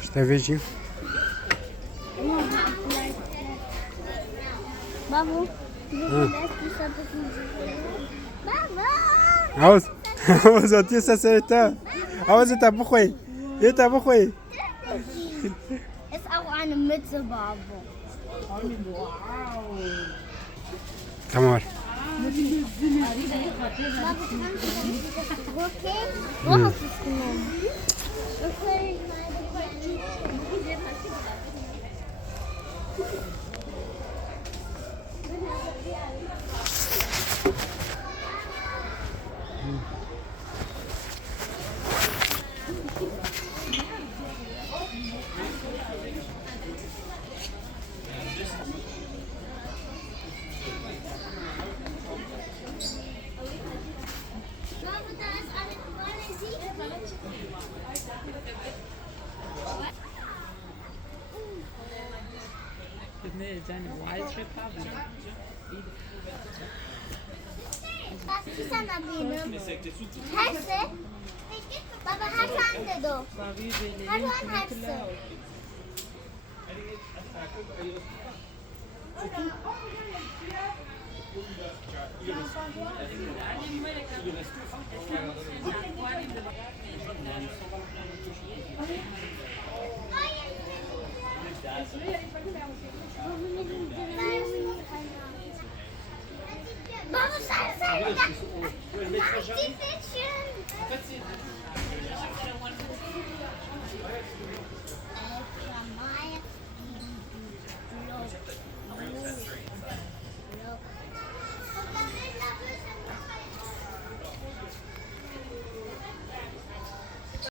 Je t'avais dit. Babo. Aus. Aus, hat dir das da? Aus, da buchoi. Eta buchoi. Ist auch eine Mütze, Babo. Come on. Okay. Wo hast du es genommen? Was ist denn da benim? Hepsi. Baba her tane de o. Her tane hepsi. Baba sen söyle.